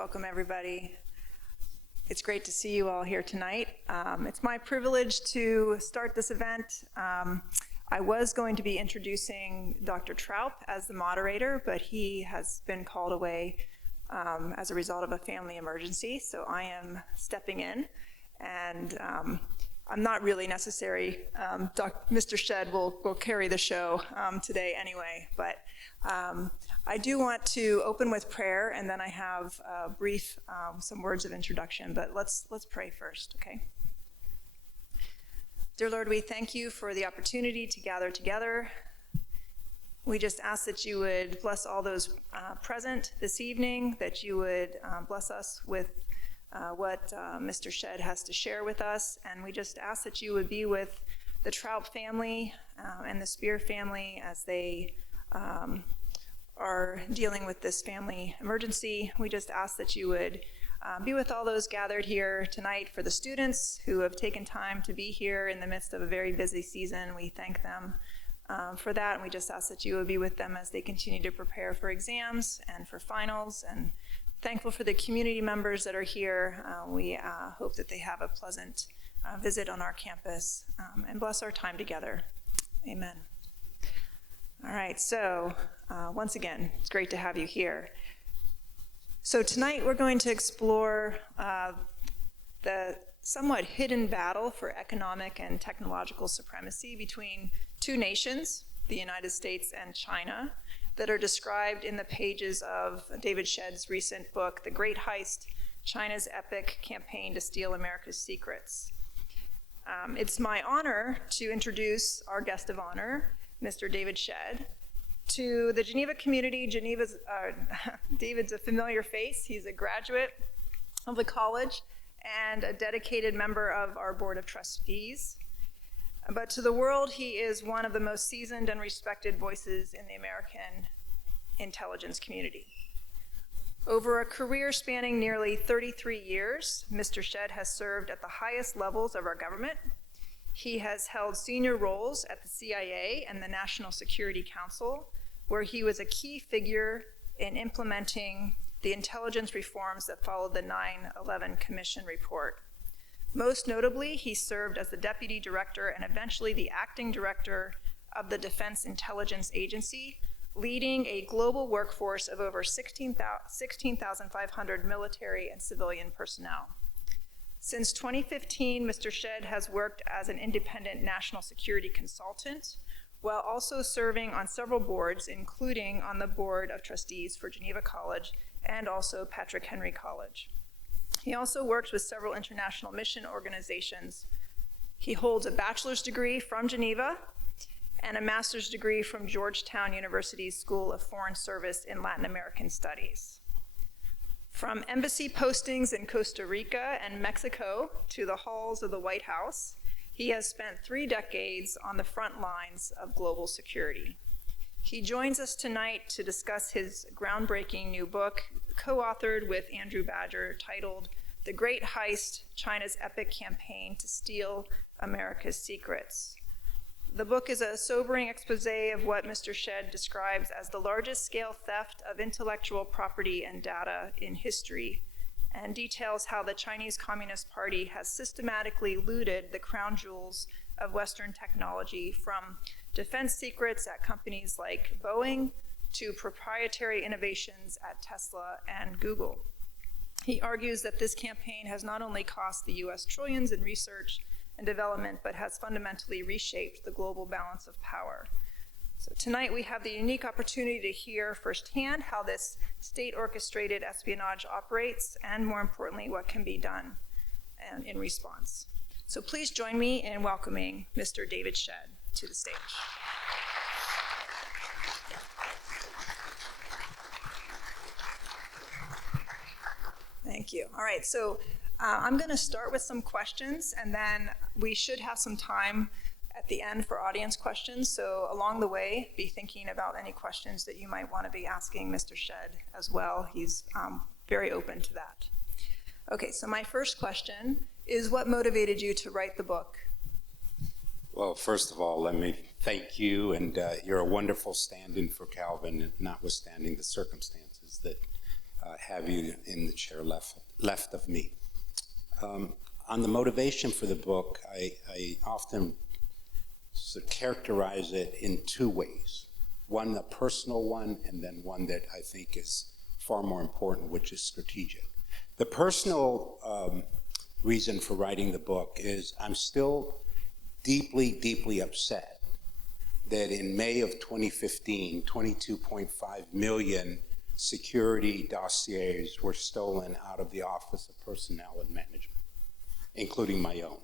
Welcome, everybody. It's great to see you all here tonight. It's my privilege to start this event. I was going to be introducing Dr. Traup as the moderator, but he has been called away as a result of a family emergency, so I am stepping in, and I'm not really necessary. Mr. Shedd will carry the show today anyway, but I do want to open with prayer, and then I have a brief, some words of introduction, but let's pray first, okay? Dear Lord, we thank you for the opportunity to gather together. We just ask that you would bless all those present this evening, that you would bless us with what Mr. Shedd has to share with us, and we just ask that you would be with the Traup family and the Spear family as they are dealing with this family emergency. We just ask that you would be with all those gathered here tonight. For the students who have taken time to be here in the midst of a very busy season, we thank them for that, and we just ask that you would be with them as they continue to prepare for exams and for finals, and thankful for the community members that are here. We hope that they have a pleasant visit on our campus, and bless our time together. Amen. All right, so once again, it's great to have you here. So tonight we're going to explore the somewhat hidden battle for economic and technological supremacy between two nations, the United States and China, that are described in the pages of David Shedd's recent book, The Great Heist: China's Epic Campaign to Steal America's Secrets. It's my honor to introduce our guest of honor, Mr. David Shedd. To the Geneva community, David's a familiar face. He's a graduate of the college and a dedicated member of our board of trustees. But to the world, he is one of the most seasoned and respected voices in the American intelligence community. Over a career spanning nearly 33 years, Mr. Shedd has served at the highest levels of our government. He has held senior roles at the CIA and the National Security Council, where he was a key figure in implementing the intelligence reforms that followed the 9/11 Commission report. Most notably, he served as the deputy director and eventually the acting director of the Defense Intelligence Agency, leading a global workforce of over 16,500 military and civilian personnel. Since 2015, Mr. Shedd has worked as an independent national security consultant, while also serving on several boards, including on the board of trustees for Geneva College and also Patrick Henry College. He also works with several international mission organizations. He holds a bachelor's degree from Geneva and a master's degree from Georgetown University's School of Foreign Service in Latin American Studies. From embassy postings in Costa Rica and Mexico to the halls of the White House, he has spent 3 decades on the front lines of global security. He joins us tonight to discuss his groundbreaking new book, co-authored with Andrew Badger, titled The Great Heist: China's Epic Campaign to Steal America's Secrets. The book is a sobering expose of what Mr. Shedd describes as the largest scale theft of intellectual property and data in history, and details how the Chinese Communist Party has systematically looted the crown jewels of Western technology, from defense secrets at companies like Boeing to proprietary innovations at Tesla and Google. He argues that this campaign has not only cost the US trillions in research and development, but has fundamentally reshaped the global balance of power. So tonight we have the unique opportunity to hear firsthand how this state-orchestrated espionage operates, and more importantly, what can be done in response. So please join me in welcoming Mr. David Shedd to the stage. Thank you. All right, so I'm going to start with some questions, and then we should have some time at the end for audience questions. So along the way, be thinking about any questions that you might want to be asking Mr. Shedd as well. He's very open to that. Okay, so my first question is, what motivated you to write the book? Well, first of all, let me thank you, and you're a wonderful stand-in for Calvin, notwithstanding the circumstances that have you in the chair left of me. On the motivation for the book, I often characterize it in two ways. One, a personal one, and then one that I think is far more important, which is strategic. The personal reason for writing the book is I'm still deeply, deeply upset that in May of 2015, 22.5 million security dossiers were stolen out of the Office of Personnel and Management, including my own.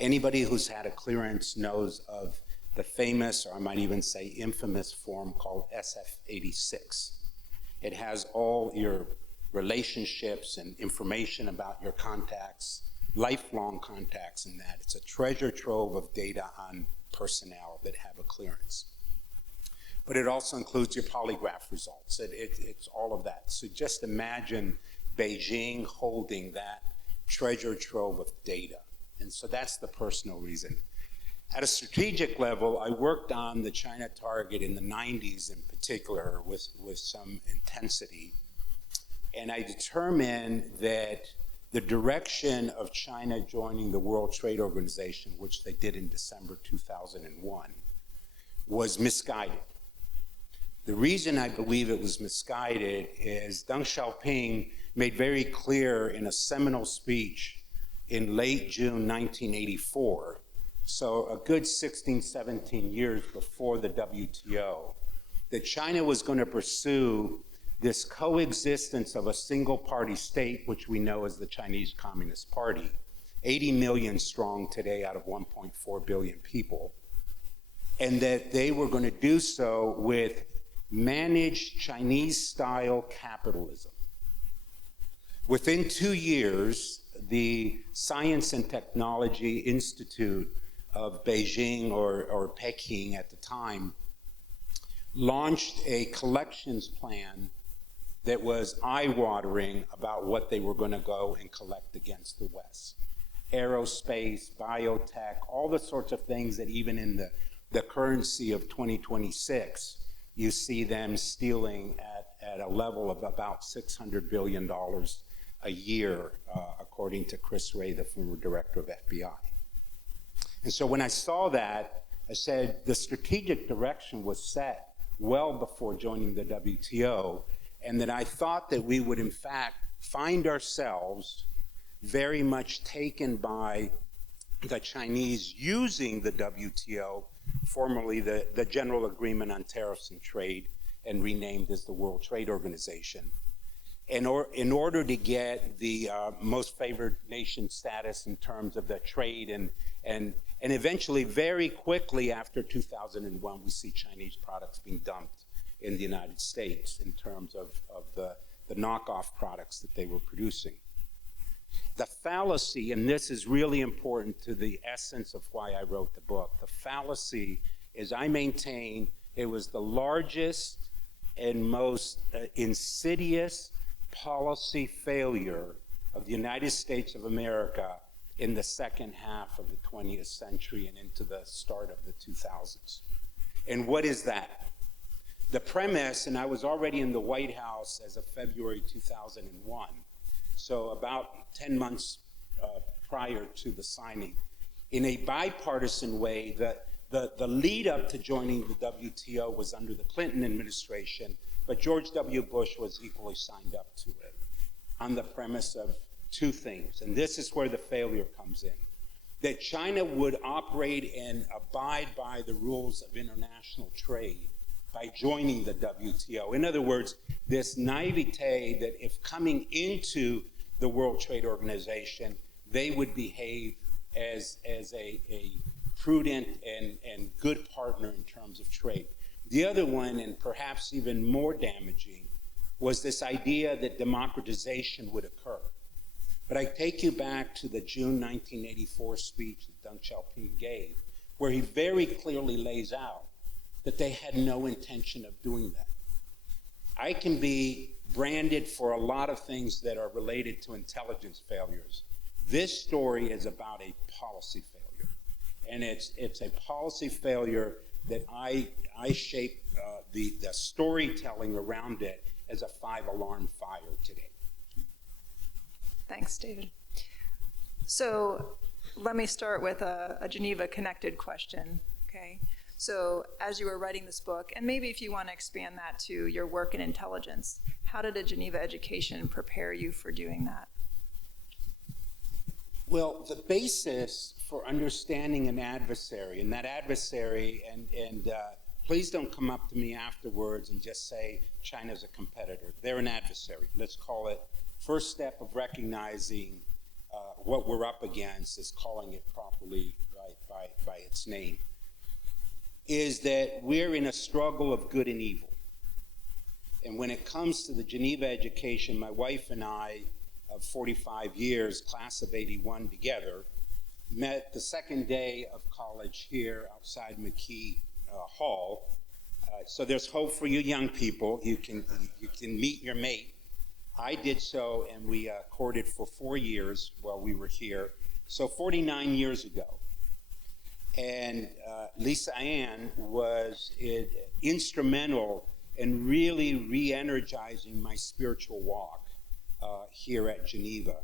Anybody who's had a clearance knows of the famous, or I might even say infamous, form called SF-86. It has all your relationships and information about your contacts, lifelong contacts in that. It's a treasure trove of data on personnel that have a clearance. But it also includes your polygraph results. It's all of that. So just imagine Beijing holding that treasure trove of data. And so that's the personal reason. At a strategic level, I worked on the China target in the 90s in particular with some intensity. And I determined that the direction of China joining the World Trade Organization, which they did in December 2001, was misguided. The reason I believe it was misguided is Deng Xiaoping made very clear in a seminal speech in late June 1984, so a good 16, 17 years before the WTO, that China was going to pursue this coexistence of a single-party state, which we know as the Chinese Communist Party, 80 million strong today out of 1.4 billion people, and that they were going to do so with managed Chinese-style capitalism. Within 2 years, the Science and Technology Institute of Beijing, or Peking at the time, launched a collections plan that was eye-watering about what they were going to go and collect against the West. Aerospace, biotech, all the sorts of things that even in the currency of 2026, you see them stealing at a level of about $600 billion a year, according to Chris Wray, the former director of FBI. And so when I saw that, I said the strategic direction was set well before joining the WTO, and that I thought that we would in fact find ourselves very much taken by the Chinese using the WTO, formerly the General Agreement on Tariffs and Trade, and renamed as the World Trade Organization, in order to get the most favored nation status in terms of the trade, and eventually, very quickly after 2001, we see Chinese products being dumped in the United States in terms of the knockoff products that they were producing. The fallacy, and this is really important to the essence of why I wrote the book, the fallacy is I maintain it was the largest and most insidious policy failure of the United States of America in the second half of the 20th century and into the start of the 2000s. And what is that? The premise, and I was already in the White House as of February 2001, so about 10 months prior to the signing, in a bipartisan way, the lead up to joining the WTO was under the Clinton administration, but George W. Bush was equally signed up to it on the premise of two things, and this is where the failure comes in, that China would operate and abide by the rules of international trade by joining the WTO. In other words, this naivete that if coming into the World Trade Organization, they would behave as a prudent and good partner in terms of trade. The other one, and perhaps even more damaging, was this idea that democratization would occur. But I take you back to the June 1984 speech that Deng Xiaoping gave, where he very clearly lays out that they had no intention of doing that. I can be branded for a lot of things that are related to intelligence failures. This story is about a policy failure. And it's a policy failure that I shape the storytelling around it as a 5-alarm fire today. Thanks, David. So let me start with a Geneva-connected question, okay? So as you were writing this book, and maybe if you want to expand that to your work in intelligence, how did a Geneva education prepare you for doing that? Well, the basis for understanding an adversary, and that adversary, and please don't come up to me afterwards and just say China's a competitor. They're an adversary. Let's call it first step of recognizing what we're up against is calling it properly, right, by its name, is that we're in a struggle of good and evil. And when it comes to the Geneva education, my wife and I, of 45 years, class of 81 together, met the second day of college here outside McKee Hall. So there's hope for you young people. You can meet your mate. I did so, and we courted for 4 years while we were here. So 49 years ago. And Lisa Ann was instrumental in really re-energizing my spiritual walk here at Geneva.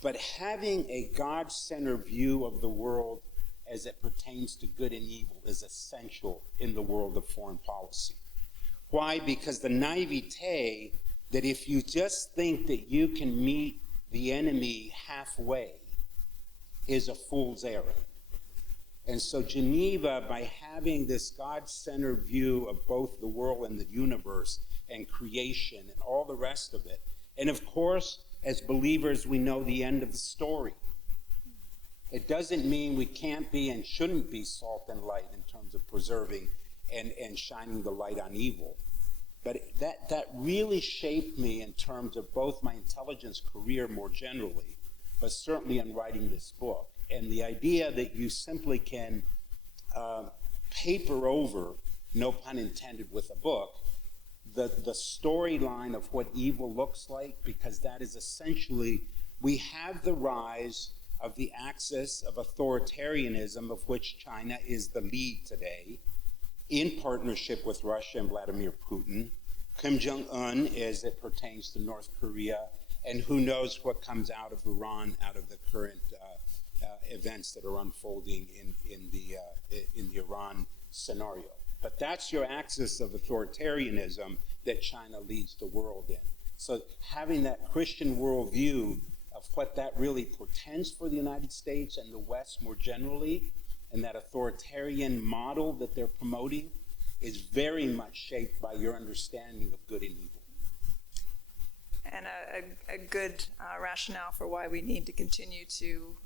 But having a God-centered view of the world as it pertains to good and evil is essential in the world of foreign policy. Why? Because the naivete that if you just think that you can meet the enemy halfway is a fool's errand. And so Geneva, by having this God-centered view of both the world and the universe and creation and all the rest of it, and of course, as believers, we know the end of the story. It doesn't mean we can't be and shouldn't be salt and light in terms of preserving and shining the light on evil. But that really shaped me in terms of both my intelligence career more generally, but certainly in writing this book. And the idea that you simply can paper over, no pun intended, with a book, the storyline of what evil looks like, because that is essentially, we have the rise of the axis of authoritarianism, of which China is the lead today, in partnership with Russia and Vladimir Putin, Kim Jong-un as it pertains to North Korea, and who knows what comes out of Iran, out of the current events that are unfolding in the Iran scenario. But that's your axis of authoritarianism that China leads the world in. So having that Christian worldview of what that really portends for the United States and the West more generally, and that authoritarian model that they're promoting, is very much shaped by your understanding of good and evil. And a good rationale for why we need to continue to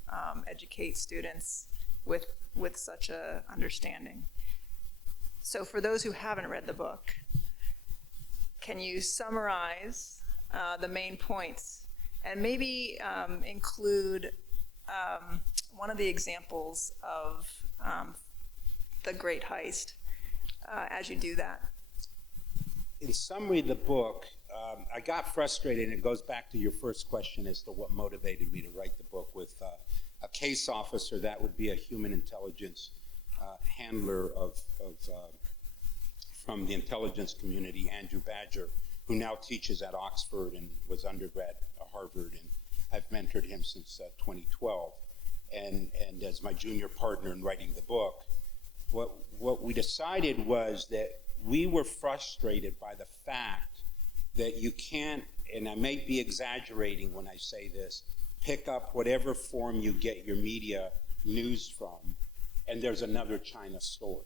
educate students with such a understanding. So for those who haven't read the book, can you summarize the main points and maybe include one of the examples of the Great Heist as you do that? In summary, the book, I got frustrated, and it goes back to your first question as to what motivated me to write the book, with a case officer, that would be a human intelligence handler from the intelligence community, Andrew Badger, who now teaches at Oxford and was undergrad at Harvard, and I've mentored him since 2012. And as my junior partner in writing the book, what we decided was that we were frustrated by the fact that you can't, and I may be exaggerating when I say this, pick up whatever form you get your media news from, and there's another China story.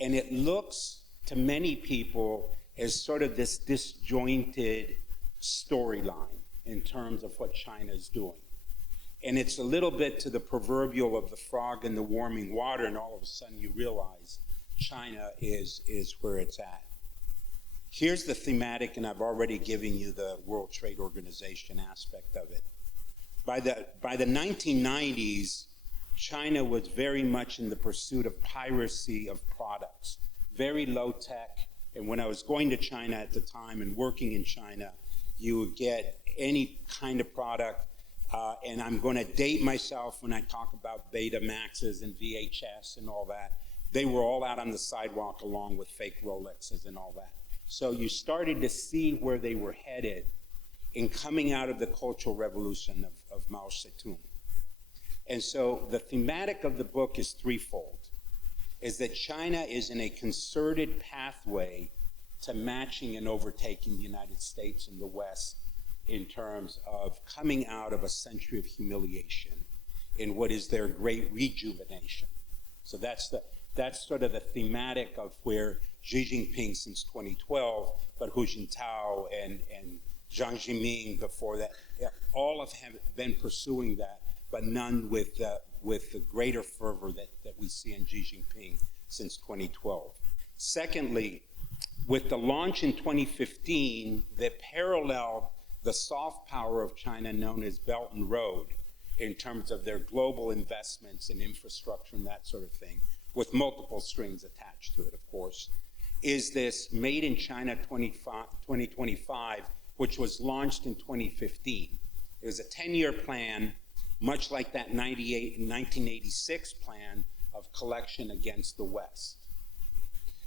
And it looks to many people as sort of this disjointed storyline in terms of what China is doing. And it's a little bit to the proverbial of the frog in the warming water, and all of a sudden you realize China is where it's at. Here's the thematic, and I've already given you the World Trade Organization aspect of it. By the 1990s, China was very much in the pursuit of piracy of products, very low tech. And when I was going to China at the time and working in China, you would get any kind of product. And I'm going to date myself when I talk about Betamaxes and VHS and all that. They were all out on the sidewalk along with fake Rolexes and all that. So you started to see where they were headed in coming out of the Cultural Revolution of Mao Zedong. And so the thematic of the book is threefold, is that China is in a concerted pathway to matching and overtaking the United States and the West in terms of coming out of a century of humiliation in what is their great rejuvenation. So that's sort of the thematic of where Xi Jinping since 2012, but Hu Jintao and Jiang Zemin before that, all have been pursuing that, but none with the greater fervor that we see in Xi Jinping since 2012. Secondly, with the launch in 2015 that paralleled the soft power of China known as Belt and Road in terms of their global investments in infrastructure and that sort of thing, with multiple strings attached to it, of course, is this Made in China 2025, which was launched in 2015. It was a 10-year plan, much like that 1986 plan of collection against the West.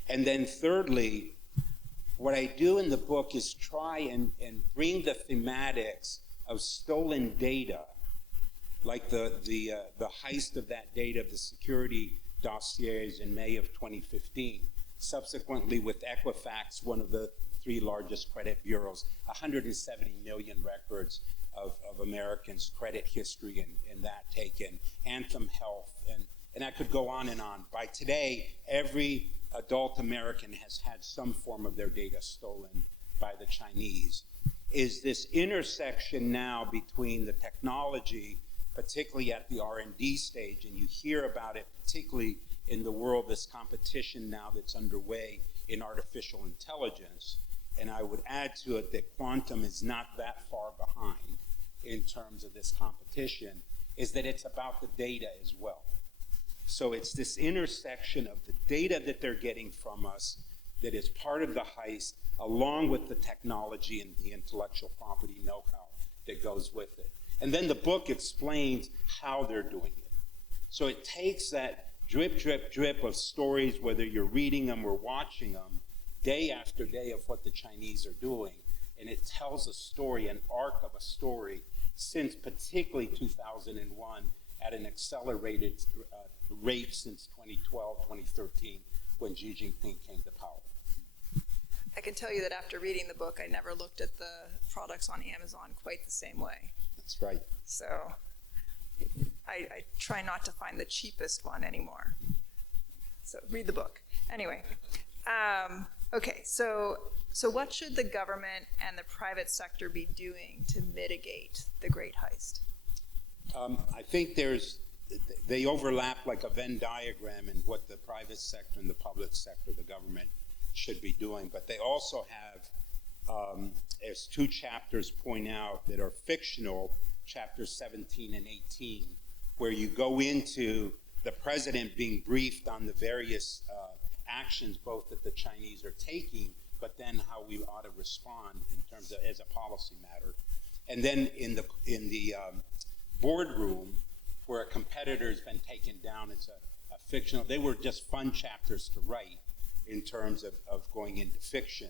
And then thirdly, what I do in the book is try and bring the thematics of stolen data, like the heist of that data, of the security dossiers in May of 2015, subsequently with Equifax, one of the three largest credit bureaus, 170 million records of Americans' credit history and that taken, Anthem Health, and I could go on and on. By today, every adult American has had some form of their data stolen by the Chinese. Is this intersection now between the technology, particularly at the R&D stage, and you hear about it particularly in the world, this competition now that's underway in artificial intelligence, and I would add to it that quantum is not that far behind in terms of this competition, is that it's about the data as well. So it's this intersection of the data that they're getting from us that is part of the heist, along with the technology and the intellectual property know-how that goes with it. And then the book explains how they're doing it. So it takes that drip, drip, drip of stories, whether you're reading them or watching them, day after day of what the Chinese are doing, and it tells a story, an arc of a story, since particularly 2001 at an accelerated rate since 2012, 2013, when Xi Jinping came to power. I can tell you that after reading the book, I never looked at the products on Amazon quite the same way. That's right. So I try not to find the cheapest one anymore. So read the book. Anyway, okay, so what should the government and the private sector be doing to mitigate the Great Heist? I think they overlap like a Venn diagram in what the private sector and the public sector, the government, should be doing. But they also have, as two chapters point out that are fictional, chapters 17 and 18, where you go into the president being briefed on the various actions both that the Chinese are taking, but then how we ought to respond in terms of as a policy matter. And then in the boardroom, where a competitor's been taken down, it's a fictional, they were just fun chapters to write in terms of going into fiction,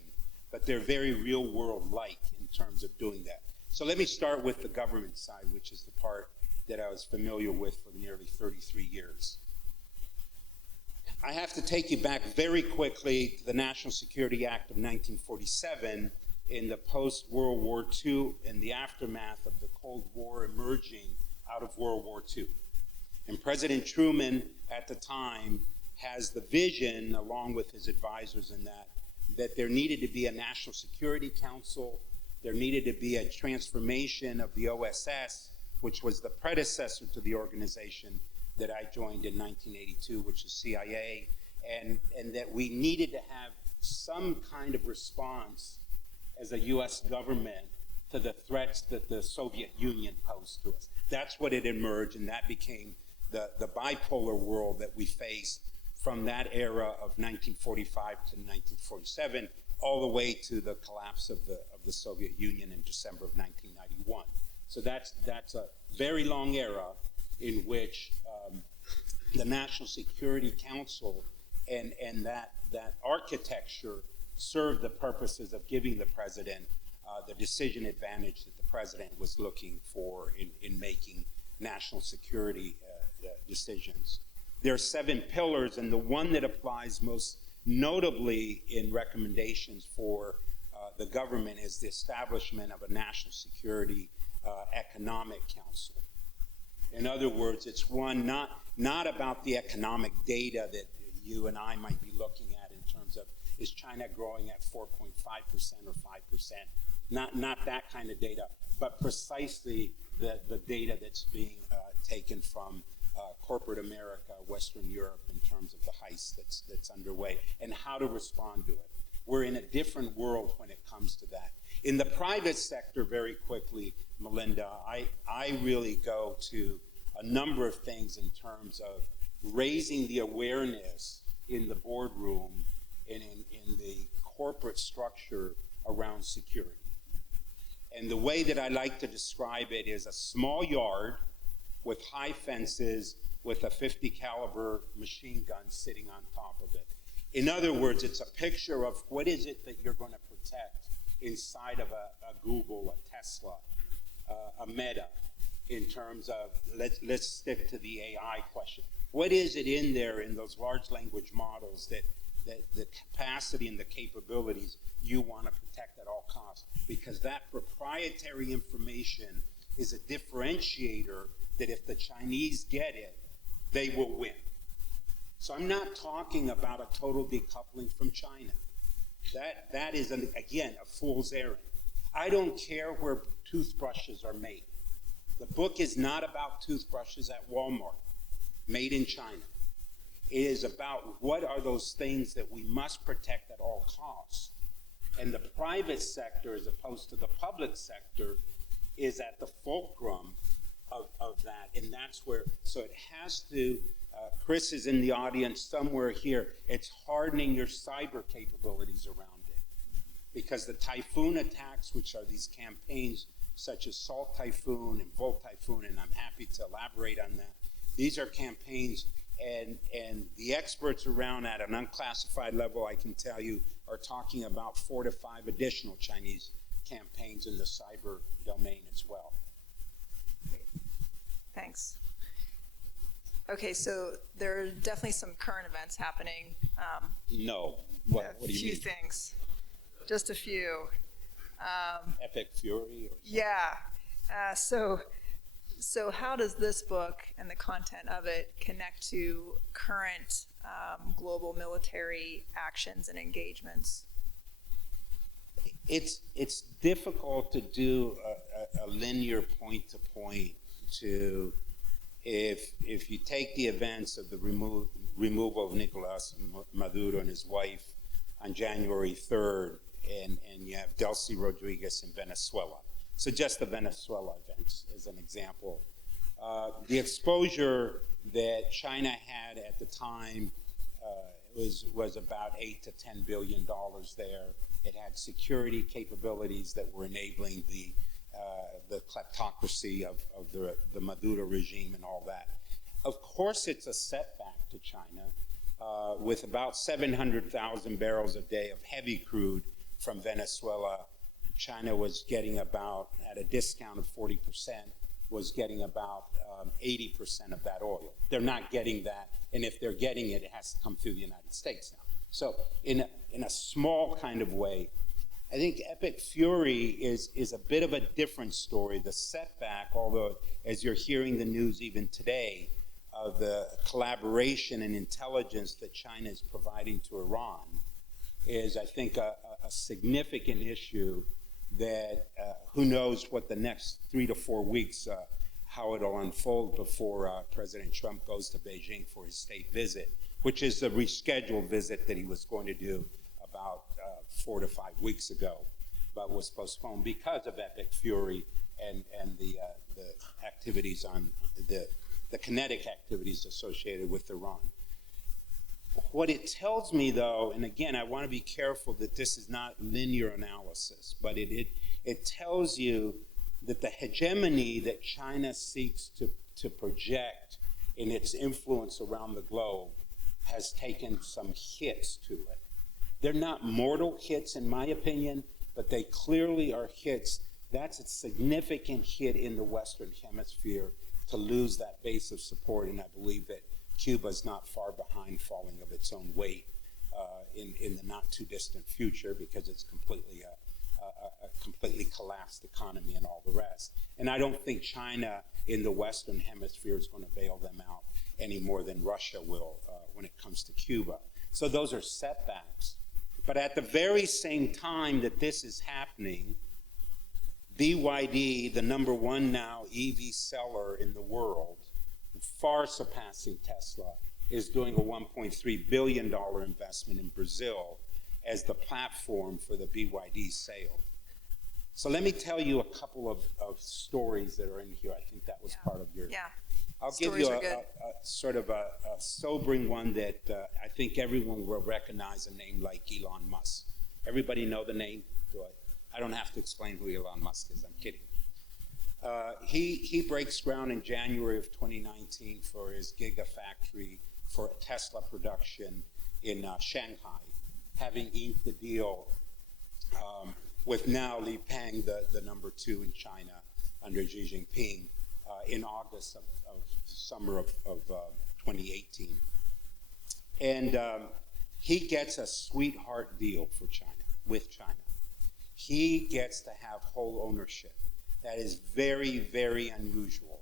but they're very real world like in terms of doing that. So let me start with the government side, which is the part that I was familiar with for nearly 33 years. I have to take you back very quickly to the National Security Act of 1947 in the post-World War II and the aftermath of the Cold War emerging out of World War II. And President Truman at the time has the vision, along with his advisors in that there needed to be a National Security Council, there needed to be a transformation of the OSS, which was the predecessor to the organization that I joined in 1982, which is CIA, and that we needed to have some kind of response as a U.S. government to the threats that the Soviet Union posed to us. That's what it emerged, and that became the bipolar world that we faced from that era of 1945 to 1947, all the way to the collapse of the Soviet Union in December of 1991. So that's a very long era in which the National Security Council and that architecture served the purposes of giving the president the decision advantage that the president was looking for in making national security decisions. There are 7 pillars, and the one that applies most notably in recommendations for the government is the establishment of a national security economic council. In other words, it's one not about the economic data that you and I might be looking at in terms of, is China growing at 4.5% or 5%? Not that kind of data, but precisely the data that's being taken from corporate America, Western Europe, in terms of the heist that's underway, and how to respond to it. We're in a different world when it comes to that. In the private sector, very quickly, Melinda, I really go to a number of things in terms of raising the awareness in the boardroom and in the corporate structure around security. And the way that I like to describe it is a small yard with high fences with a .50 caliber machine gun sitting on top of it. In other words, it's a picture of what is it that you're going to protect inside of a Google, a Tesla, a Meta, in terms of, let's stick to the AI question. What is it in there in those large language models that the capacity and the capabilities you want to protect at all costs? Because that proprietary information is a differentiator that if the Chinese get it, they will win. So I'm not talking about a total decoupling from China. That is, again, a fool's errand. I don't care where toothbrushes are made. The book is not about toothbrushes at Walmart, made in China. It is about what are those things that we must protect at all costs. And the private sector, as opposed to the public sector, is at the fulcrum of that. And that's where, so it has to, Chris is in the audience somewhere here, it's hardening your cyber capabilities around it. Because the Typhoon attacks, which are these campaigns such as Salt Typhoon and Volt Typhoon, and I'm happy to elaborate on that. These are campaigns, and the experts around at an unclassified level, I can tell you, are talking about 4 to 5 additional Chinese campaigns in the cyber domain as well. Thanks. Okay, so there are definitely some current events happening. No. What do you mean? A few things. Just a few. Epic Fury? Or yeah. So how does this book and the content of it connect to current global military actions and engagements? It's difficult to do a linear point-to-point to, if you take the events of the removal of Nicolas Maduro and his wife on January 3rd, and you have Delcy Rodriguez in Venezuela. So just the Venezuela events as an example. The exposure that China had at the time was about $8 to $10 billion there. It had security capabilities that were enabling the kleptocracy of the Maduro regime and all that. Of course, it's a setback to China with about 700,000 barrels a day of heavy crude from Venezuela. China was getting about, at a discount of 40%, was getting about 80% of that oil. They're not getting that, and if they're getting it, it has to come through the United States now. So in a small kind of way, I think Epic Fury is a bit of a different story. The setback, although as you're hearing the news even today, of the collaboration and intelligence that China is providing to Iran, is, I think, a significant issue that who knows what the next 3 to 4 weeks, how it'll unfold before President Trump goes to Beijing for his state visit, which is a rescheduled visit that he was going to do about 4 to 5 weeks ago, but was postponed because of Epic Fury and the activities on the kinetic activities associated with Iran. What it tells me, though, and again, I want to be careful that this is not linear analysis, but it tells you that the hegemony that China seeks to project in its influence around the globe has taken some hits to it. They're not mortal hits, in my opinion, but they clearly are hits. That's a significant hit in the Western Hemisphere to lose that base of support, and I believe that Cuba's not far behind falling of its own weight in the not too distant future, because it's completely a completely collapsed economy and all the rest. And I don't think China in the Western Hemisphere is going to bail them out any more than Russia will when it comes to Cuba. So those are setbacks. But at the very same time that this is happening, BYD, the number one now EV seller in the world, far surpassing Tesla, is doing a $1.3 billion investment in Brazil as the platform for the BYD sale. So let me tell you a couple of stories that are in here. I think that was part of your... Yeah. I'll give you a sort of a sobering one that I think everyone will recognize a name like Elon Musk. Everybody know the name? I don't have to explain who Elon Musk is. I'm kidding. He breaks ground in January of 2019 for his Gigafactory for Tesla production in Shanghai, having inked the deal with now Li Peng, the number two in China under Xi Jinping, in August of summer of 2018. And he gets a sweetheart deal for China, with China. He gets to have whole ownership. That is very, very unusual,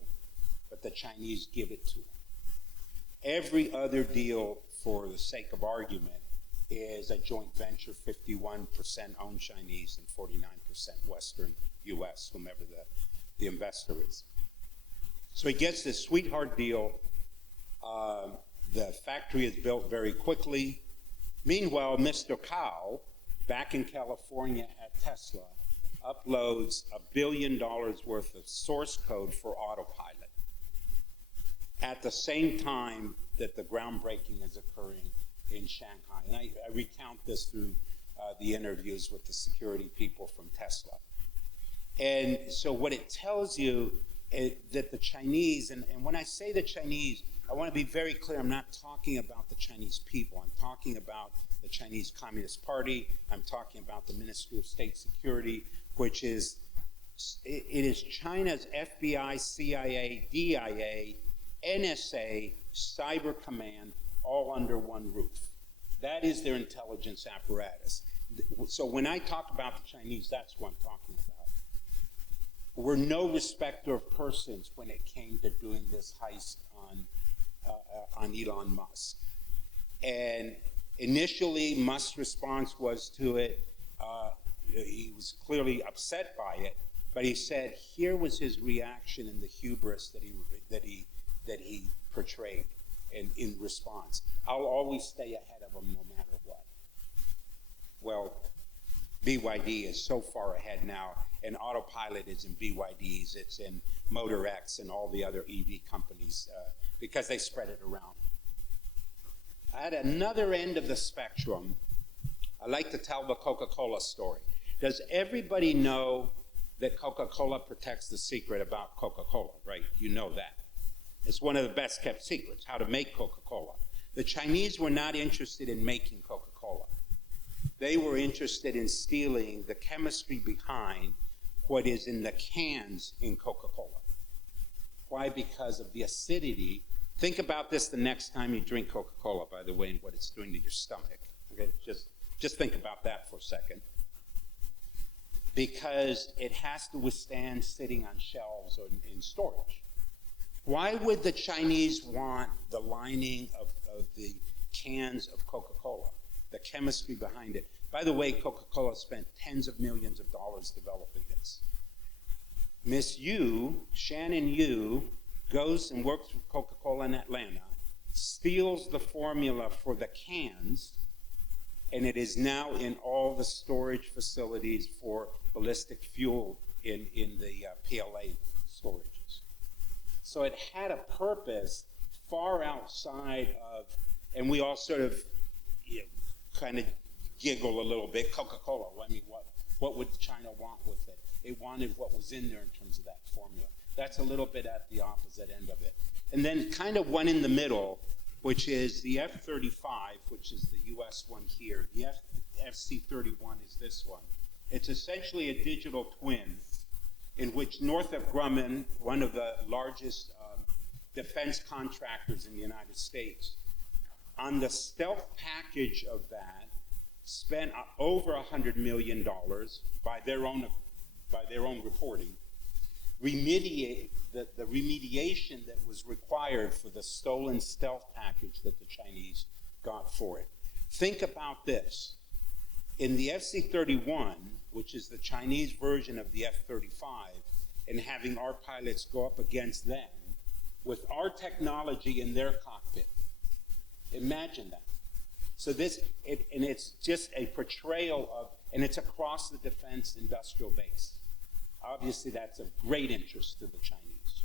but the Chinese give it to him. Every other deal, for the sake of argument, is a joint venture, 51% owned Chinese and 49% Western U.S., whomever the investor is. So he gets this sweetheart deal. The factory is built very quickly. Meanwhile, Mr. Cao, back in California at Tesla, uploads $1 billion worth of source code for autopilot at the same time that the groundbreaking is occurring in Shanghai. And I recount this through the interviews with the security people from Tesla. And so what it tells you is that the Chinese, and when I say the Chinese, I want to be very clear, I'm not talking about the Chinese people. I'm talking about the Chinese Communist Party. I'm talking about the Ministry of State Security, which is, it is China's FBI, CIA, DIA, NSA, Cyber Command, all under one roof. That is their intelligence apparatus. So when I talk about the Chinese, that's what I'm talking about. We're no respecter of persons when it came to doing this heist on Elon Musk. And initially, Musk's response was to it, he was clearly upset by it, but he said here was his reaction and the hubris that he portrayed in response. I'll always stay ahead of him no matter what. Well, BYD is so far ahead now, and Autopilot is in BYD's, it's in Motor X and all the other EV companies, because they spread it around. At another end of the spectrum, I like to tell the Coca-Cola story. Does everybody know that Coca-Cola protects the secret about Coca-Cola, right? You know that. It's one of the best kept secrets, how to make Coca-Cola. The Chinese were not interested in making Coca-Cola. They were interested in stealing the chemistry behind what is in the cans in Coca-Cola. Why? Because of the acidity. Think about this the next time you drink Coca-Cola, by the way, and what it's doing to your stomach. Okay? Just think about that for a second. Because it has to withstand sitting on shelves or in storage. Why would the Chinese want the lining of the cans of Coca-Cola, the chemistry behind it? By the way, Coca-Cola spent tens of millions of dollars developing this. Miss Yu, Shannon Yu, goes and works with Coca-Cola in Atlanta, steals the formula for the cans, and it is now in all the storage facilities for ballistic fuel in the PLA storages. So it had a purpose far outside of, and we all sort of kind of giggle a little bit, Coca-Cola, I mean, what would China want with it? It wanted what was in there in terms of that formula. That's a little bit at the opposite end of it. And then kind of one in the middle, which is the F-35, which is the U.S. one here. The FC-31 is this one. It's essentially a digital twin in which Northrop Grumman, one of the largest defense contractors in the United States, on the stealth package of that, spent over $100 million by their own reporting, the remediation that was required for the stolen stealth package that the Chinese got for it. Think about this. In the FC-31, which is the Chinese version of the F-35, and having our pilots go up against them with our technology in their cockpit. Imagine that. So and it's just a portrayal of, and it's across the defense industrial base. Obviously, that's of great interest to the Chinese.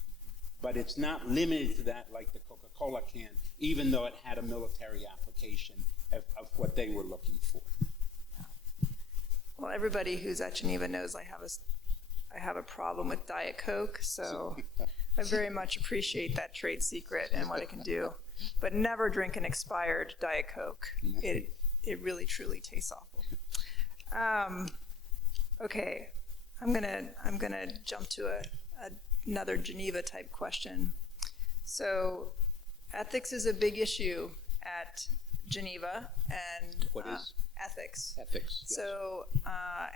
But it's not limited to that like the Coca-Cola can, even though it had a military application of what they were looking for. Well, everybody who's at Geneva knows I have a problem with Diet Coke, so I very much appreciate that trade secret and what it can do. But never drink an expired Diet Coke. It really, truly tastes awful. Okay, I'm gonna jump to another Geneva type question. So, ethics is a big issue at Geneva, and What is? Ethics. Ethics, yes. So,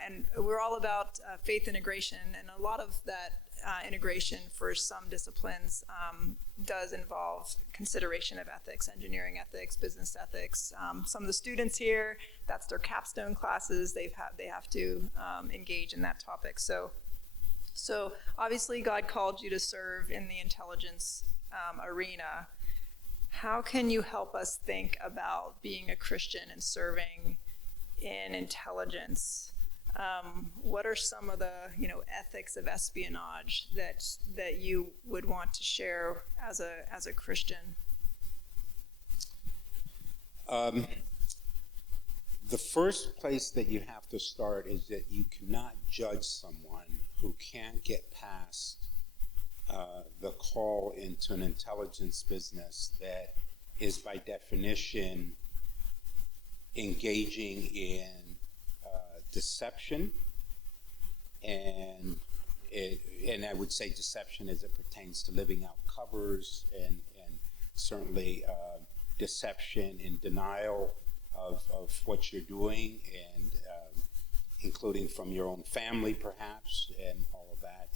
and we're all about faith integration, and a lot of that integration for some disciplines does involve consideration of ethics, engineering ethics, business ethics. Some of the students here, that's their capstone classes. They have to engage in that topic. So obviously God called you to serve in the intelligence arena. How can you help us think about being a Christian and serving in intelligence? What are some of the ethics of espionage that you would want to share as a Christian? The first place that you have to start is that you cannot judge someone who can't get past the call into an intelligence business that is by definition engaging in deception, and I would say deception as it pertains to living out covers, and certainly deception in denial of what you're doing, and including from your own family perhaps, and all of that,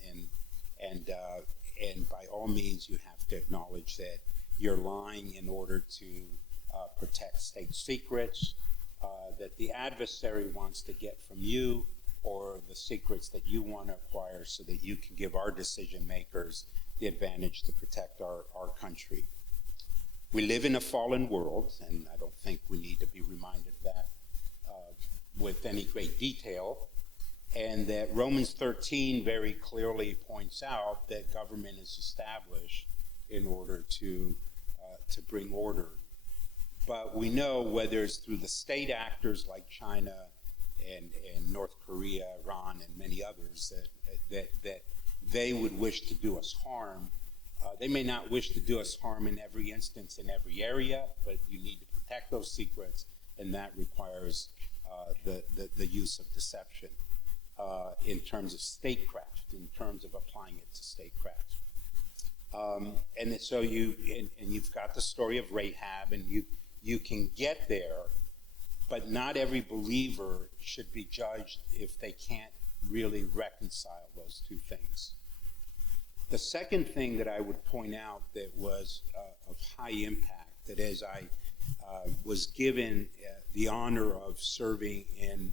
and by all means you have to acknowledge that you're lying in order to protect state secrets that the adversary wants to get from you, or the secrets that you want to acquire so that you can give our decision makers the advantage to protect our country. We live in a fallen world, and I don't think we need to be reminded of that with any great detail, and that Romans 13 very clearly points out that government is established in order to bring order. But we know, whether it's through the state actors like China and North Korea, Iran, and many others, that they would wish to do us harm. They may not wish to do us harm in every instance, in every area, but you need to protect those secrets, and that requires the use of deception in terms of statecraft, in terms of applying it to statecraft. And so you've got the story of Rahab, and you can get there, but not every believer should be judged if they can't really reconcile those two things. The second thing that I would point out that was of high impact, that as I was given the honor of serving in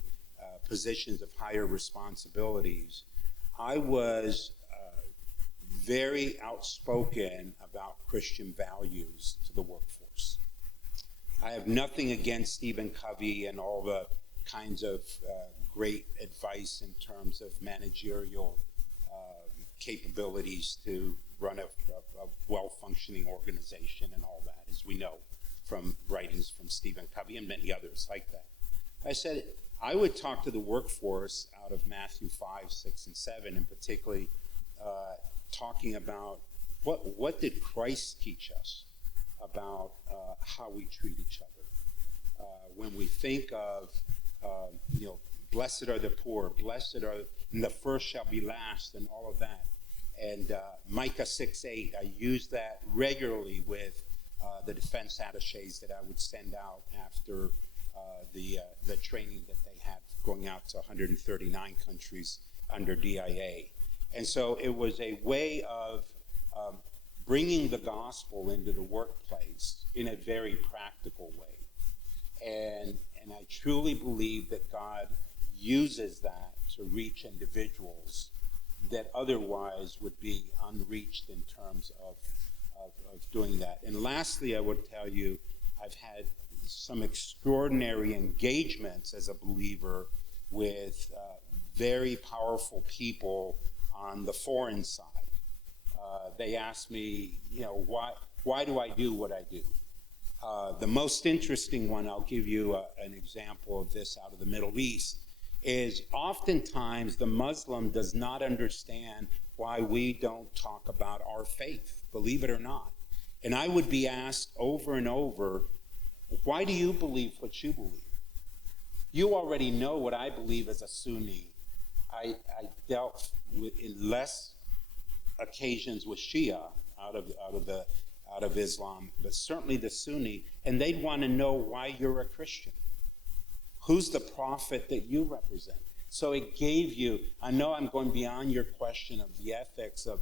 positions of higher responsibilities, I was very outspoken about Christian values to the workforce. I have nothing against Stephen Covey and all the kinds of great advice in terms of managerial capabilities to run a well-functioning organization and all that, as we know from writings from Stephen Covey and many others like that. I said I would talk to the workforce out of Matthew 5, 6, and 7, and particularly talking about what did Christ teach us about how we treat each other. When we think of, blessed are the poor, blessed are, and the first shall be last, and all of that. And Micah 6:8, I use that regularly with the defense attaches that I would send out after the training that they had going out to 139 countries under DIA. And so it was a way of bringing the gospel into the workplace in a very practical way. And I truly believe that God uses that to reach individuals that otherwise would be unreached in terms of doing that. And lastly, I would tell you, I've had some extraordinary engagements as a believer with very powerful people on the foreign side. They ask me, why do I do what I do? The most interesting one, I'll give you an example of this out of the Middle East, is oftentimes the Muslim does not understand why we don't talk about our faith, believe it or not. And I would be asked over and over, why do you believe what you believe? You already know what I believe as a Sunni. I dealt with, in less occasions, with Shia out of Islam, but certainly the Sunni, and they'd want to know why you're a Christian. Who's the prophet that you represent? So it gave you, I know I'm going beyond your question of the ethics of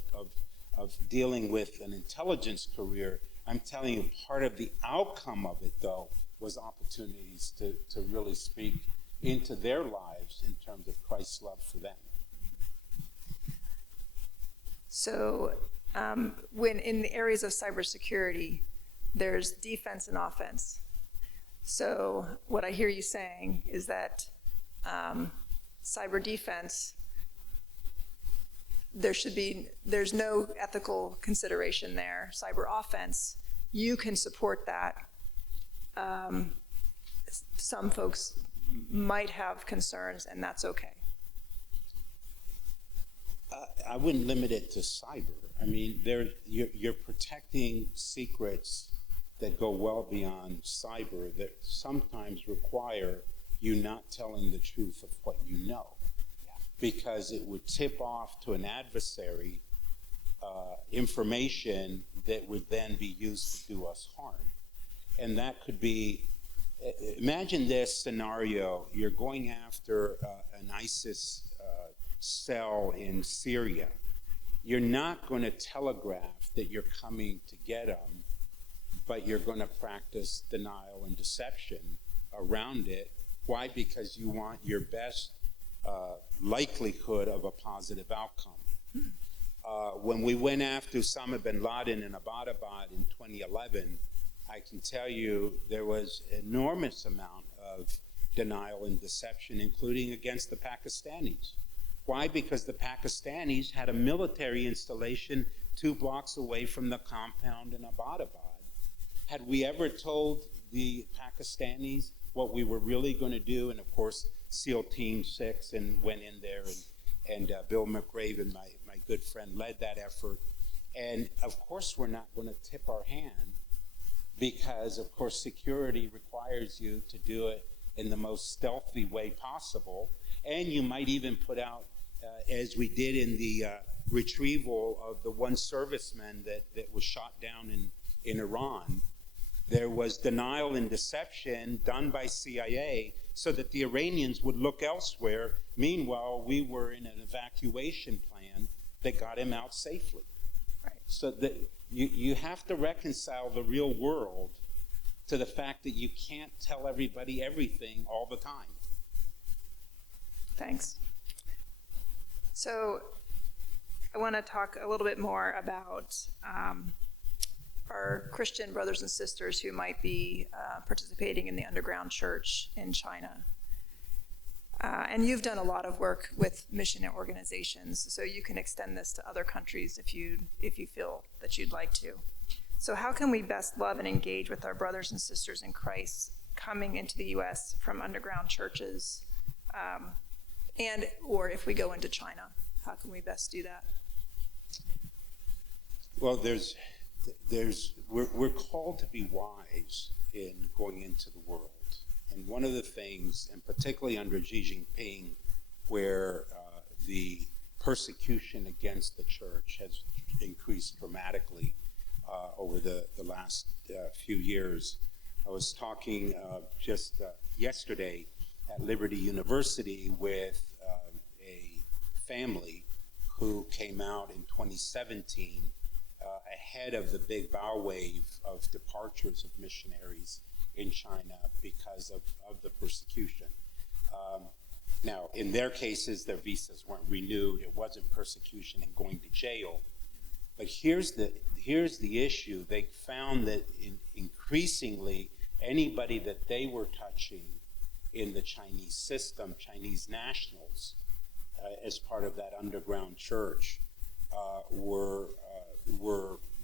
dealing with an intelligence career. I'm telling you, part of the outcome of it, though, was opportunities to really speak into their lives in terms of Christ's love for them. So when in the areas of cybersecurity, there's defense and offense. So what I hear you saying is that cyber defense, there's no ethical consideration there. Cyber offense, you can support that. Some folks might have concerns, and that's okay. I wouldn't limit it to cyber. I mean, you're protecting secrets that go well beyond cyber that sometimes require you not telling the truth of what you know, because it would tip off to an adversary information that would then be used to do us harm. And that could be, imagine this scenario, you're going after an ISIS cell in Syria. You're not going to telegraph that you're coming to get them, but you're going to practice denial and deception around it. Why? Because you want your best likelihood of a positive outcome. When we went after Osama bin Laden in Abbottabad in 2011, I can tell you there was an enormous amount of denial and deception, including against the Pakistanis. Why? Because the Pakistanis had a military installation 2 blocks away from the compound in Abbottabad. Had we ever told the Pakistanis what we were really going to do? And of course, SEAL Team 6 and went in there, and Bill McRaven, my good friend, led that effort. And of course, we're not going to tip our hand, because of course security requires you to do it in the most stealthy way possible. And you might even put out, as we did in the retrieval of the one serviceman that was shot down in Iran, there was denial and deception done by CIA so that the Iranians would look elsewhere. Meanwhile, we were in an evacuation plan that got him out safely. Right. So that you have to reconcile the real world to the fact that you can't tell everybody everything all the time. Thanks. So I want to talk a little bit more about our Christian brothers and sisters who might be participating in the underground church in China. And you've done a lot of work with mission organizations, so you can extend this to other countries if you feel that you'd like to. So how can we best love and engage with our brothers and sisters in Christ coming into the U.S. from underground churches? Or if we go into China, how can we best do that? Well, there's we're called to be wise in going into the world. And one of the things, and particularly under Xi Jinping, where the persecution against the church has increased dramatically over the last few years. I was talking just yesterday at Liberty University with a family who came out in 2017 ahead of the big bow wave of departures of missionaries in China because of the persecution. Now, in their cases, their visas weren't renewed. It wasn't persecution and going to jail. But here's the issue. They found that increasingly anybody that they were touching in the Chinese system, Chinese nationals, as part of that underground church, were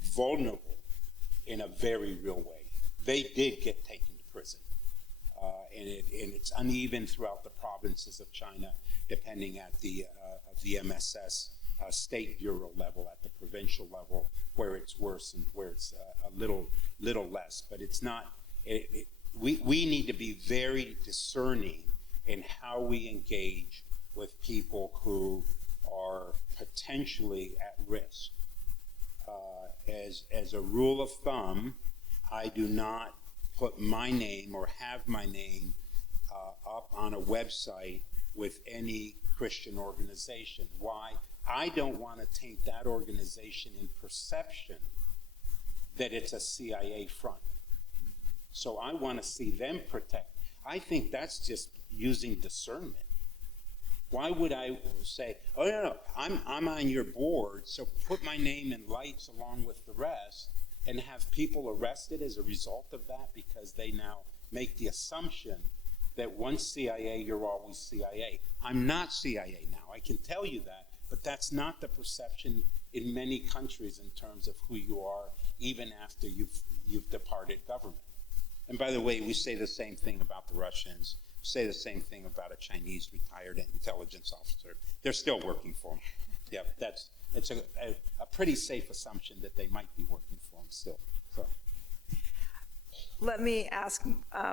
vulnerable in a very real way. They did get taken to prison. And it's uneven throughout the provinces of China, depending at the MSS state bureau level, at the provincial level, where it's worse and where it's a little less. But it's not. We need to be very discerning in how we engage with people who are potentially at risk. As a rule of thumb, I do not put my name or have my name up on a website with any Christian organization. Why? I don't want to taint that organization in perception that it's a CIA front. So I want to see them protect. I think that's just using discernment. Why would I say, oh, no, I'm on your board, so put my name in lights along with the rest, and have people arrested as a result of that because they now make the assumption that once CIA, you're always CIA. I'm not CIA now, I can tell you that, but that's not the perception in many countries in terms of who you are, even after you've departed government. And by the way, we say the same thing about the Russians, say the same thing about a Chinese retired intelligence officer. They're still working for them. Yeah, it's a pretty safe assumption that they might be working for them still. So. Let me ask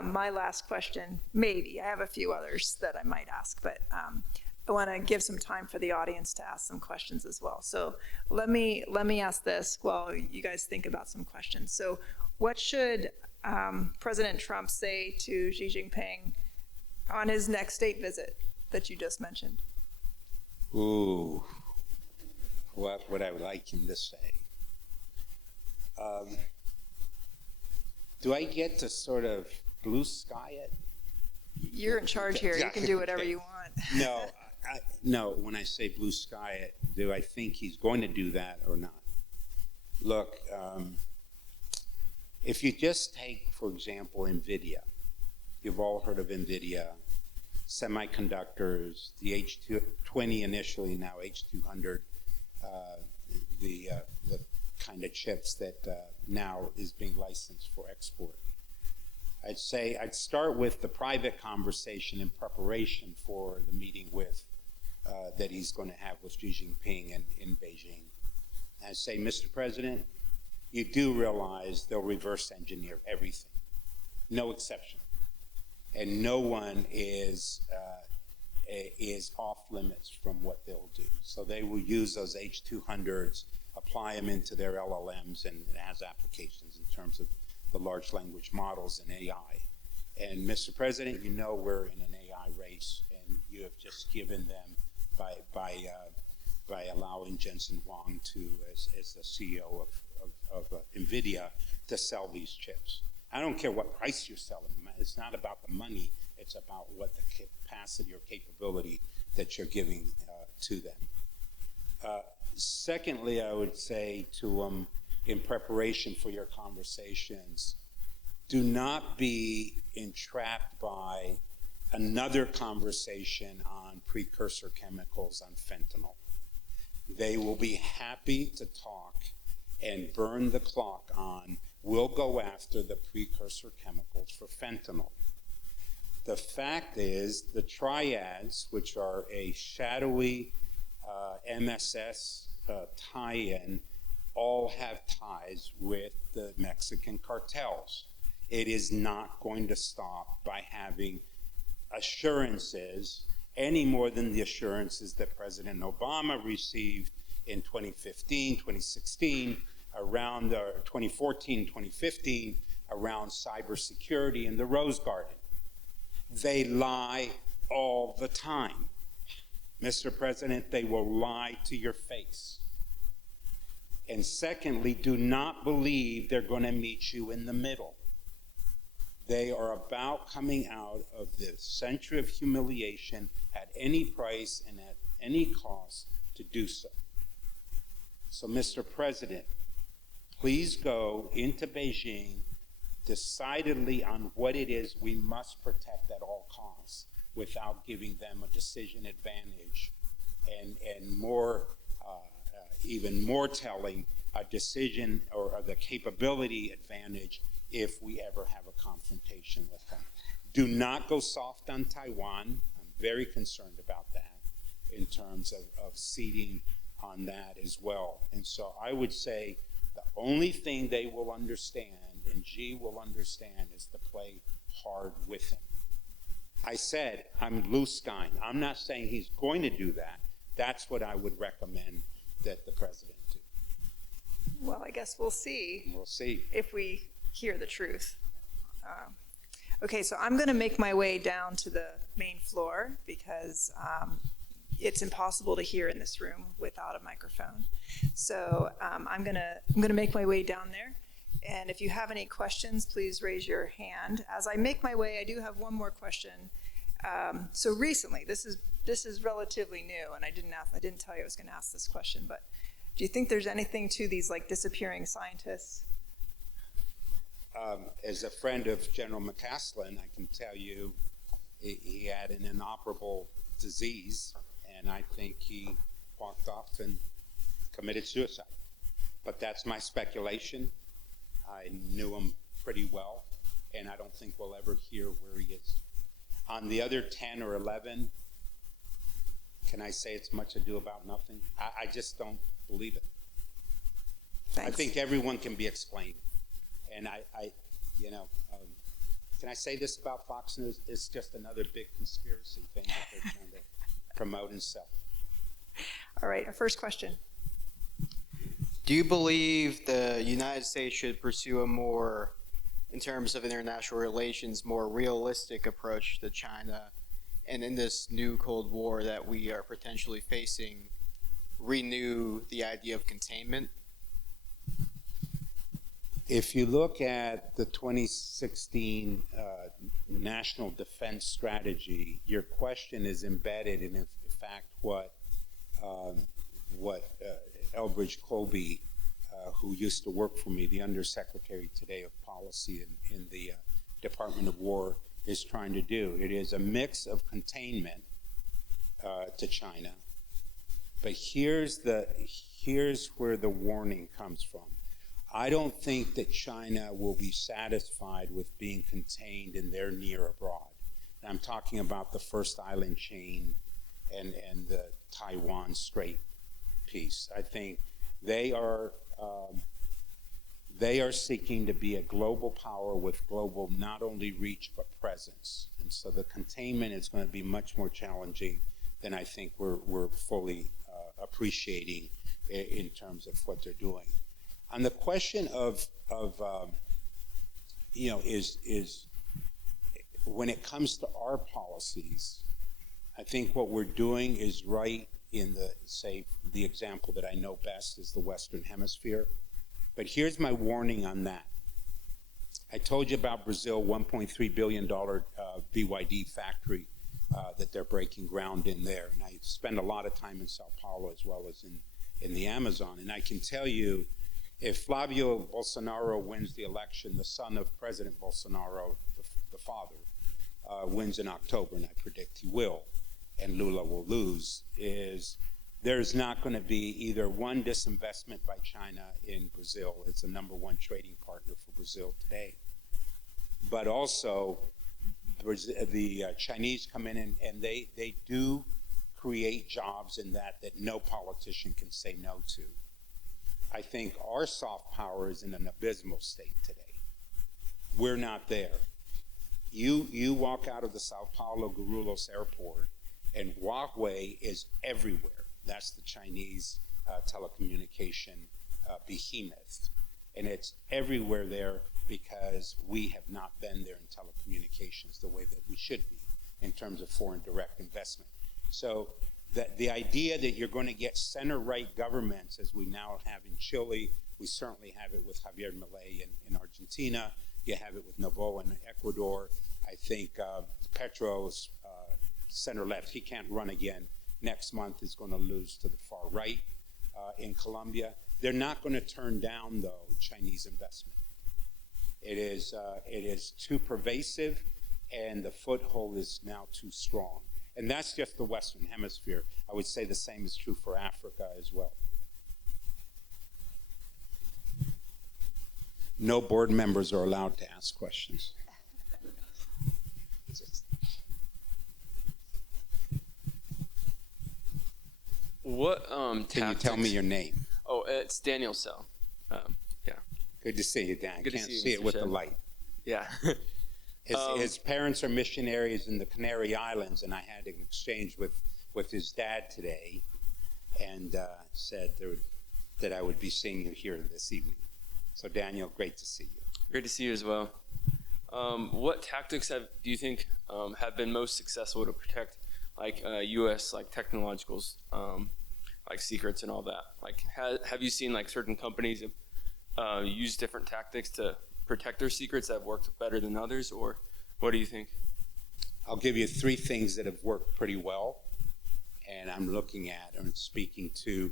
my last question. Maybe I have a few others that I might ask, but I want to give some time for the audience to ask some questions as well. So let me ask this while you guys think about some questions. So what should President Trump say to Xi Jinping on his next state visit that you just mentioned? Ooh, what would I like him to say? Do I get to sort of blue sky it? You're in charge here. You can do whatever you want. No, when I say blue sky it, do I think he's going to do that or not? Look, if you just take, for example, NVIDIA. You've all heard of NVIDIA, semiconductors, the H220 initially, now H200, the kind of chips that now is being licensed for export. I'd say I'd start with the private conversation in preparation for the meeting with that he's going to have with Xi Jinping in Beijing. I'd say, Mr. President, you do realize they'll reverse engineer everything, no exception. And no one is off limits from what they'll do. So they will use those H200s, apply them into their LLMs, and it has applications in terms of the large language models and AI. And Mr. President, you know we're in an AI race, and you have just given them by allowing Jensen Huang to, as the CEO of NVIDIA, to sell these chips. I don't care what price you're selling them at. It's not about the money. It's about what the capacity or capability that you're giving to them. Secondly, I would say to them, in preparation for your conversations, do not be entrapped by another conversation on precursor chemicals, on fentanyl. They will be happy to talk and burn the clock on, we'll go after the precursor chemicals for fentanyl. The fact is, the triads, which are a shadowy MSS tie-in all have ties with the Mexican cartels. It is not going to stop by having assurances any more than the assurances that President Obama received in 2015, 2016, around 2014, 2015, around cybersecurity in the Rose Garden. They lie all the time. Mr. President, they will lie to your face. And secondly, do not believe they're going to meet you in the middle. They are about coming out of the century of humiliation at any price and at any cost to do so. So, Mr. President, please go into Beijing decidedly on what it is we must protect at all costs without giving them a decision advantage and more, even more telling, a decision or the capability advantage if we ever have a confrontation with them. Do not go soft on Taiwan. I'm very concerned about that in terms of ceding on that as well. And so I would say the only thing they will understand and Xi will understand is to play hard with him. I said I'm loose-guying. I'm not saying he's going to do that. That's what I would recommend that the president do. Well, I guess we'll see. We'll see. If we hear the truth. Okay, so I'm going to make my way down to the main floor because it's impossible to hear in this room without a microphone. So I'm gonna make my way down there. And if you have any questions, please raise your hand. As I make my way, I do have one more question. So recently, this is relatively new, and I didn't tell you I was going to ask this question. But do you think there's anything to these like disappearing scientists? As a friend of General McCaslin, I can tell you he had an inoperable disease, and I think he walked off and committed suicide. But that's my speculation. I knew him pretty well, and I don't think we'll ever hear where he is. On the other 10 or 11, can I say it's much ado about nothing? I just don't believe it. Thanks. I think everyone can be explained. And can I say this about Fox News? It's just another big conspiracy thing that they're trying to promote and sell. All right, our first question. Do you believe the United States should pursue a more, in terms of international relations, more realistic approach to China, and in this new Cold War that we are potentially facing, renew the idea of containment? If you look at the 2016 National Defense Strategy, your question is embedded in fact what Elbridge Colby, who used to work for me, the Undersecretary today of Policy in the Department of War, is trying to do. It is a mix of containment to China, but here's where the warning comes from. I don't think that China will be satisfied with being contained in their near abroad. And I'm talking about the first island chain and the Taiwan Strait piece. I think they are seeking to be a global power with global not only reach but presence. And so the containment is going to be much more challenging than I think we're fully appreciating in terms of what they're doing. On the question of when it comes to our policies, I think what we're doing is right in the example that I know best is the Western Hemisphere. But here's my warning on that. I told you about Brazil, $1.3 billion BYD factory that they're breaking ground in there. And I spend a lot of time in Sao Paulo as well as in the Amazon. And I can tell you, if Flavio Bolsonaro wins the election, the son of President Bolsonaro, the father, wins in October, and I predict he will, and Lula will lose, there's not going to be either one, disinvestment by China in Brazil. It's the #1 trading partner for Brazil today. But also, the Chinese come in and they do create jobs in that no politician can say no to. I think our soft power is in an abysmal state today. We're not there. You walk out of the Sao Paulo Guarulhos airport, and Huawei is everywhere. That's the Chinese telecommunication behemoth. And it's everywhere there because we have not been there in telecommunications the way that we should be in terms of foreign direct investment. So the idea that you're going to get center-right governments, as we now have in Chile, we certainly have it with Javier Milei in Argentina, you have it with Novoa in Ecuador. I think Petro's center-left, he can't run again. Next month is going to lose to the far right in Colombia. They're not going to turn down, though, Chinese investment. It is too pervasive, and the foothold is now too strong. And that's just the Western Hemisphere. I would say the same is true for Africa as well. No board members are allowed to ask questions. What Can you tell me your name? Oh, it's Daniel Sell. Yeah. Good to see you, Dan. Good to Can't see you, see it Mr. with the Shedd. light. Yeah. His parents are missionaries in the Canary Islands, and I had an exchange with his dad today, and said that I would be seeing you here this evening. So, Daniel, great to see you. Great to see you as well. What tactics do you think have been most successful to protect U.S. technologicals, secrets and all that? Have you seen certain companies use different tactics to protect their secrets that have worked better than others, or what do you think? I'll give you 3 things that have worked pretty well, and I'm looking at and speaking to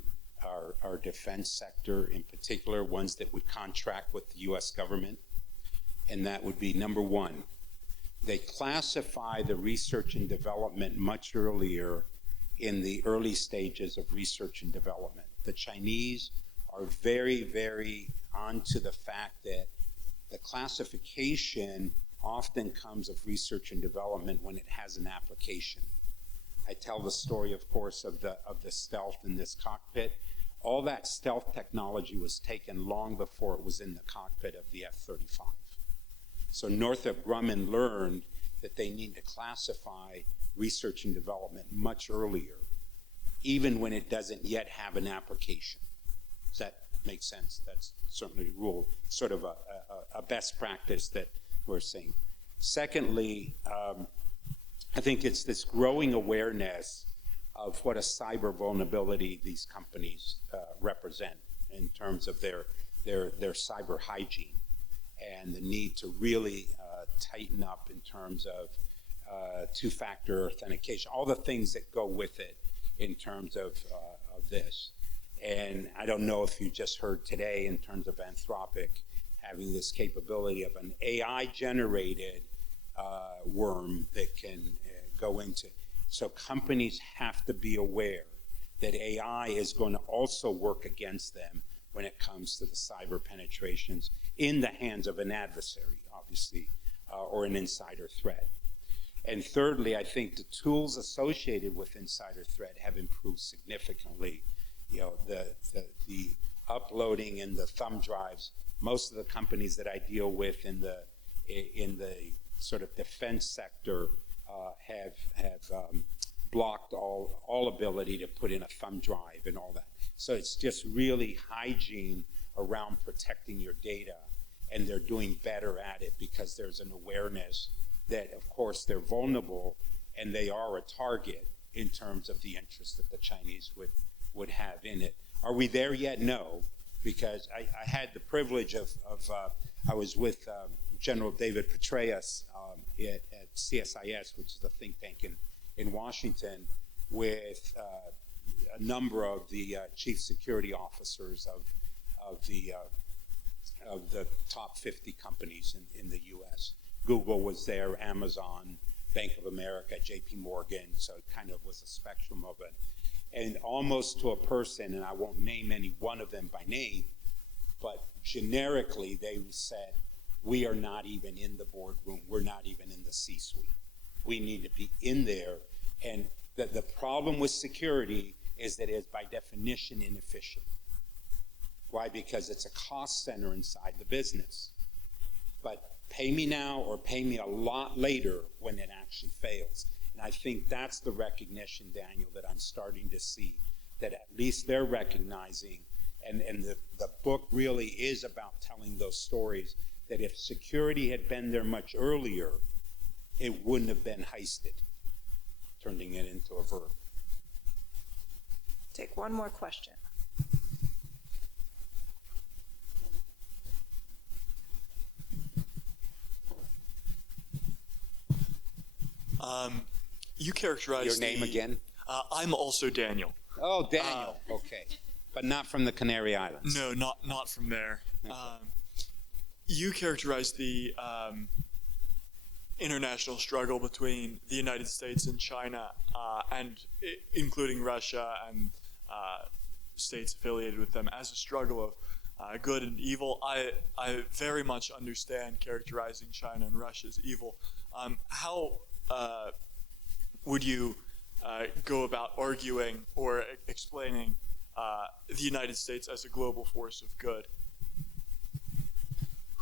our defense sector in particular, ones that would contract with the U.S. government, and that would be number 1. They classify the research and development much earlier in the early stages of research and development. The Chinese are very, very onto the fact that the classification often comes of research and development when it has an application. I tell the story, of course, of the stealth in this cockpit. All that stealth technology was taken long before it was in the cockpit of the F-35. So Northrop Grumman learned that they need to classify research and development much earlier, even when it doesn't yet have an application. Does that make sense? That's certainly sort of a best practice that we're seeing. Secondly, I think it's this growing awareness of what a cyber vulnerability these companies represent in terms of their cyber hygiene, and the need to really tighten up in terms of two-factor authentication, all the things that go with it in terms of this. And I don't know if you just heard today in terms of Anthropic having this capability of an AI-generated worm that can go into. So companies have to be aware that AI is going to also work against them when it comes to the cyber penetrations in the hands of an adversary, obviously, or an insider threat. And thirdly, I think the tools associated with insider threat have improved significantly. You know, the uploading and the thumb drives. Most of the companies that I deal with in the sort of defense sector have blocked all ability to put in a thumb drive and all that. So it's just really hygiene around protecting your data, and they're doing better at it because there's an awareness that, of course, they're vulnerable and they are a target in terms of the interest that the Chinese would have in it. Are we there yet? No, because I had the privilege of I was with General David Petraeus at CSIS, which is the think tank in Washington, with a number of the chief security officers of the top 50 companies in the U.S. Google was there, Amazon, Bank of America, J.P. Morgan, so it kind of was a spectrum of it. And almost to a person, and I won't name any one of them by name, but generically they said, we are not even in the boardroom, we're not even in the C-suite. We need to be in there. And the problem with security is that it is by definition inefficient. Why? Because it's a cost center inside the business. But pay me now or pay me a lot later when it actually fails. And I think that's the recognition, Daniel, that I'm starting to see, that at least they're recognizing, and the book really is about telling those stories, that if security had been there much earlier, it wouldn't have been heisted, turning it into a verb. Take one more question. You characterize Your name again? I'm also Daniel. Oh, Daniel. Okay. But not from the Canary Islands. No, not from there. You characterize the international struggle between the United States and China, including Russia and states affiliated with them, as a struggle of good and evil. I very much understand characterizing China and Russia as evil. How would you go about arguing or explaining the United States as a global force of good?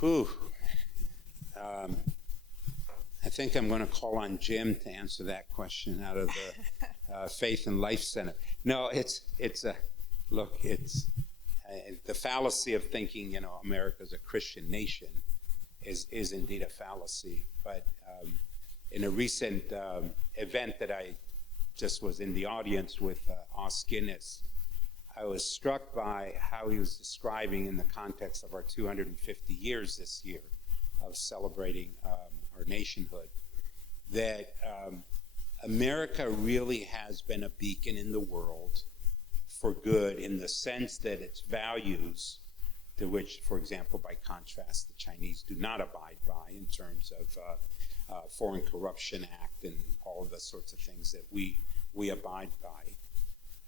Whew. I think I'm going to call on Jim to answer that question out of the Faith and Life Center. No, it's the fallacy of thinking, America's a Christian nation is indeed a fallacy. But in a recent event that I just was in the audience with Os Guinness, I was struck by how he was describing, in the context of our 250 years this year of celebrating our nationhood, that America really has been a beacon in the world for good, in the sense that its values, to which, for example, by contrast, the Chinese do not abide by, in terms of Foreign Corruption Act and all of the sorts of things that we abide by.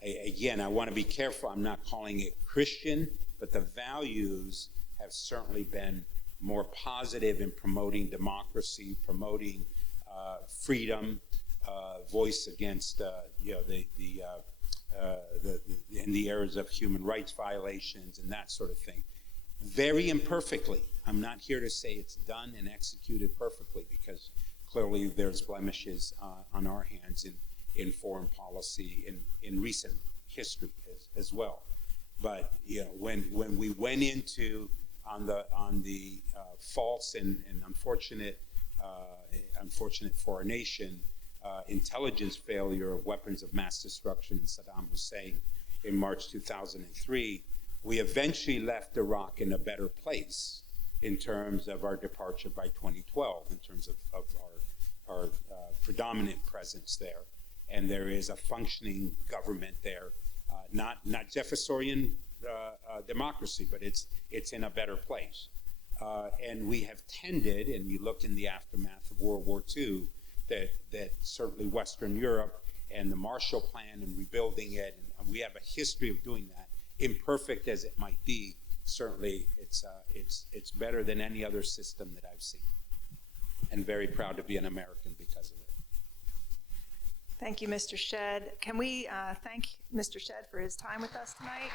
Again, I want to be careful. I'm not calling it Christian, but the values have certainly been more positive in promoting democracy, promoting freedom, voice against in the areas of human rights violations and that sort of thing. Very imperfectly. I'm not here to say it's done and executed perfectly, because clearly there's blemishes on our hands in foreign policy in recent history as well. But when we went into on the false and unfortunate for our nation intelligence failure of weapons of mass destruction in Saddam Hussein in March 2003, we eventually left Iraq in a better place in terms of our departure by 2012, in terms of our predominant presence there. And there is a functioning government there, not Jeffersonian democracy, but it's in a better place. And we have tended, and you look in the aftermath of World War II, that certainly Western Europe and the Marshall Plan and rebuilding it, and we have a history of doing that, imperfect as it might be. Certainly it's better than any other system that I've seen, and very proud to be an American because of it. Thank you, Mr. Shedd. Can we thank Mr. Shedd for his time with us tonight?